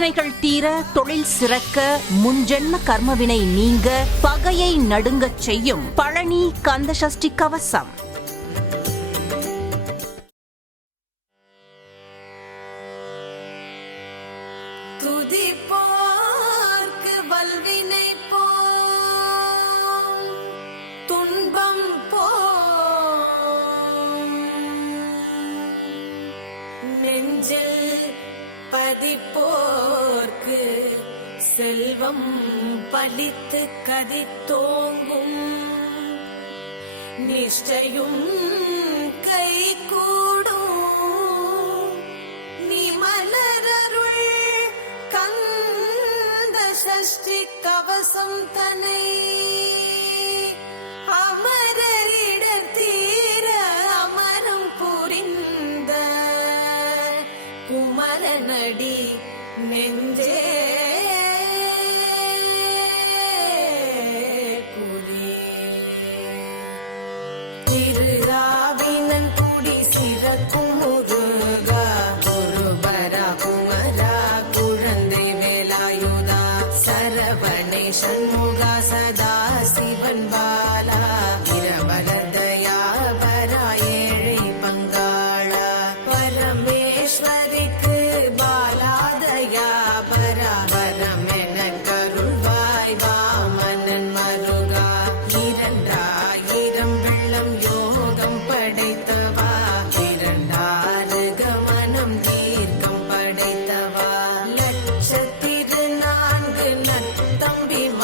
பிரச்சனைகள் தீர, தொழில் சிறக்க, முன்ஜென்ம கர்மவினை நீங்க, பகையை நடுங்கச் செய்யும் பழனி கந்தசஷ்டி கவசம். துதிப்போர்க்கு வல்வினை போம், துன்பம் போம், நெஞ்சில் பதிப்போர்க்கு செல்வம் பலித்து கதித்தோங்கும், நிஷ்டையும் கை கூடும், நீ மலரருள் கந்த சஷ்டி கவசம் தனை அமரரிடர் தீர அமரம் புரிந்த குமரனடி நெஞ்சே புரி. திருராவினன் குடி சிறக்கும் முருகா, குருபரா குமரா, குழந்தை வேலாயுதா, சரவணை சண்முகா, சதா சிவன் பாலா, இரவரதயா பரா, ஏழை பங்காளா, பரமேஸ்வரிக்கு பாலாதயா பரா, வரமென கருள்வாய் வாமனன் மருகா, இரண்டாயிரம் வெள்ளம் யோகம் படைத்தவா, இரண்டாறு கமனம் தீர்க்கம் படைத்தவா, லட்சத்திரு நான்கு நத்தம்பிமாருடன்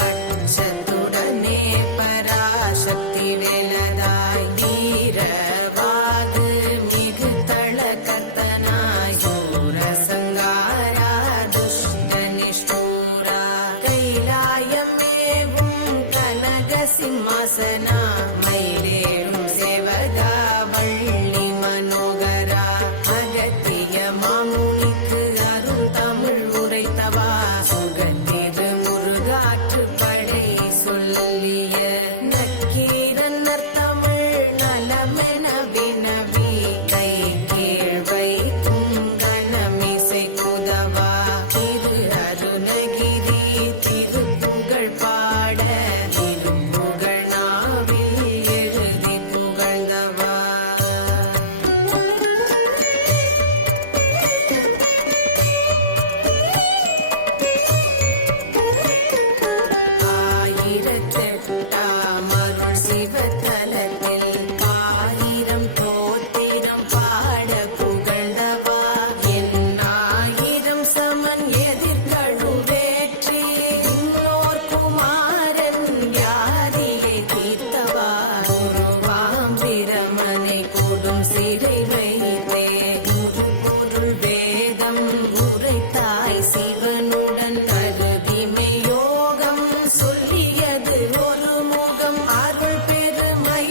பட்சத்துடனே பராசக்தி வேலதாய், வீரவாது மிகு தளகர்த்தனாய், சூரசங்காரா துஷ்ட நிஷ்டூரா, கைலாயமேவும் கனக சிம்மாசனா, மயிலேறும் சேவகா, வள்ளி மனோகரா, அகத்திய மாமுனிக்கு அருள் தமிழ் உரைத்தவா, சுகத்திரு முருகாற்று படை சொல்லிய நக்கீரன் நற்தமிழ் நலமென வினவி, கை கீழ் வைக்கும் கணமிசை குதவா, திரு அருணகிரி திருப்புகழ் பாட, திருப்புகழ் நாவில் எழுதி புகழ்ந்தவா. ஆயிரத்தெட்டாம் அருள் சிவத்தலத்தில் ஆயிரம் தோத்திரம் பாட புகழ்ந்தவா, எண்ணாயிரம் சமன் எதிர்கழுவேற்றி, இன்னோர் குமாரன் வியாதியை தீர்த்தவா, குருவாம் பிரமனை கொடும் சிறை வைத்தே, குரு பொருள் வேதம் உரைத்தாய் சிவனுடன், கருதிமை யோகம் சொல்லியது ஒரு முகம், அருள் பெருமை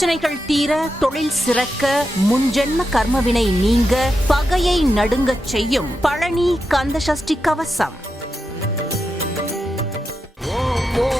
பிரச்சனைகள் தீர, தொழில் சிறக்க, முன்ஜென்ம கர்மவினை நீங்க, பகையை நடுங்கச் செய்யும் பழனி கந்த சஷ்டி கவசம். ஓம் ஓம்